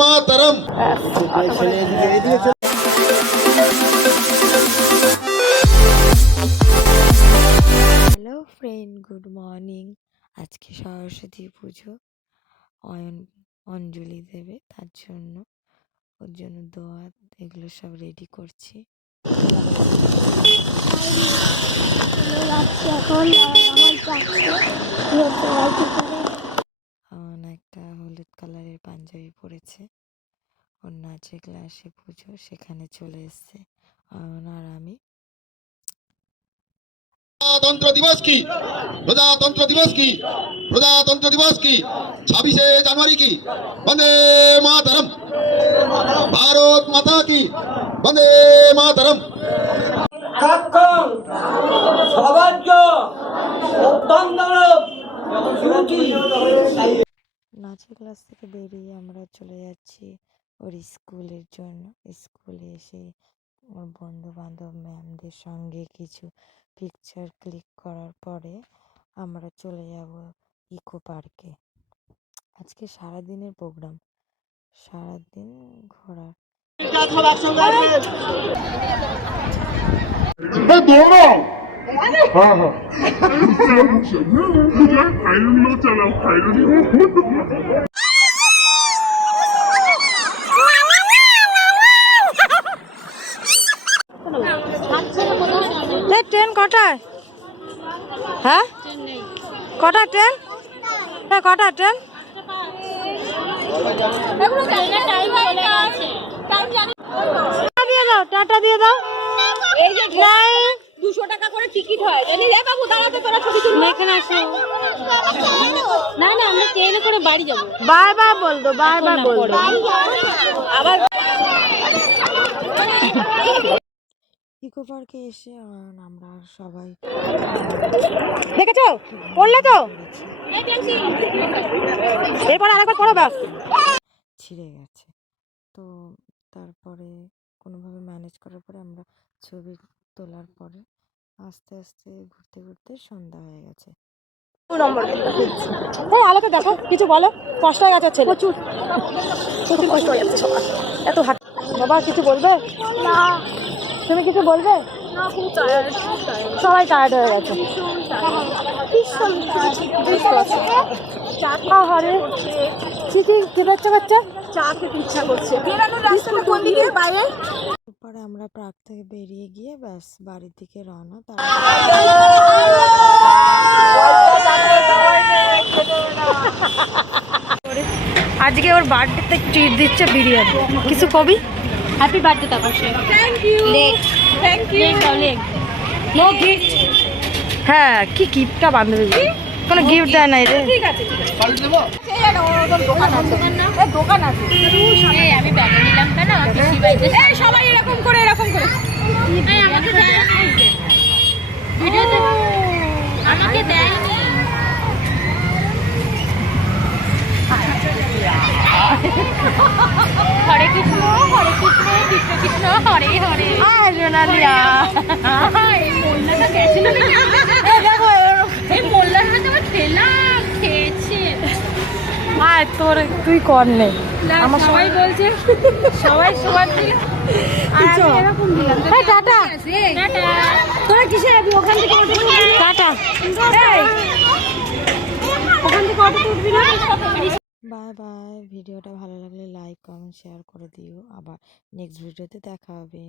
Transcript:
মাতরম। Hello friend, good morning. আজকে সরস্বতী পুজো। অঞ্জলি দেবে, তার জন্য ওর জন্য দোয়া এগুলো সব রেডি করছি। একটা হলুদ কালারের পাঞ্জাবি পরেছে, ওর নাচের ক্লাসে পুজো, সেখানে চলে এসছে আর আমি। प्रजातंत्र दिवस की प्रजातंत्र दिवस की प्रजातंत्र दिवस की 26 जनवरी की वंदे मातरम। भारत माता की वंदे मातरम। নাচের ক্লাস থেকে বেরিয়ে আমরা চলে যাচ্ছি ওর স্কুলের জন্য। স্কুলে এসে ওর বন্ধু বান্ধব ম্যামদের সঙ্গে কিছু পিকচার ক্লিক করার পরে আমরা চলে যাব ইকো পার্কে। আজকে সারাদিনের প্রোগ্রাম, সারাদিন ঘোরার। ট্রেন কটায়? হ্যাঁ, কটা ট্রেন? কটা ট্রেন? দিয়ে দাও, টাটা দিয়ে দাও। 200 টাকা করে টিকিট হয়। বাবু দাঁড়াতে, তোরা ছবি তুলবি এখানে আসো। না না, আমরা ট্রেনে করে বাড়ি যাবো। বাই বাই বল দো, বাই বাই বল দো। আবার ইকো পার্কে এসে আমরা সবাই দেখেছো, পড়লে তো এরপর আরেকবার পড়ো, ব্যাস। ছিঁড়ে গেছে। তো তারপরে কোনোভাবে ম্যানেজ করার পরে আমরা ছবি তোলার পরে আস্তে আস্তে ঘুরতে ঘুরতে সন্ধ্যা হয়ে গেছে। আলোতে দেখো, কিছু বলো। কষ্ট হয়ে গেছে, প্রচুর প্রচুর কষ্ট হয়ে যাচ্ছে সবার। এত হাত বাবা, কিছু বলবে না? তুমি কিছু বলবে না? সবাই টায়ার্ড হয়ে গেছে। কি বাচ্চা বাচ্চা চা খেতে ইচ্ছা করছে। তারপরে আমরা পার্ক থেকে বেরিয়ে গিয়ে ব্যাস বাড়ির দিকে রওনা। আজকে ওর বার্থডেতে ট্রিট দিচ্ছে বিরিয়ানি। কিছু কবি? Happy birthday Taapsee. Thank you. Thank you. No gift. হ্যাঁ, কি গিফটটা বান্ধবী? কোনো গিফট দেয় নাই রে। ঠিক আছে, দোকান আছে। আমি ব্যাগে নিলাম কেন? সবাই এরকম করে আমাকে দেয় ভিডিওতে, আমাকে দেয়নি। হরে কৃষ্ণ হরে কৃষ্ণ কৃষ্ণ কৃষ্ণ হরে হরে। সোনালিয়া এই মোল্লাটা গেছিল, দেখো এই মোল্লার হাতে আমার খেলাম, খেয়েছে। আয় তোর, তুই কর নে। আমার সবাই বলছে, সবাই সবার দিকে এরকম দিলাম। Tata tata. তোরা কিসে যাবি? ওখান থেকে টাটা। ওখান থেকে অটো উঠবি না? Bye bye. ভিডিওটা ভালো লাগলে লাইক কমেন্ট শেয়ার করে দিও। আবার নেক্সট ভিডিওতে দেখা হবে।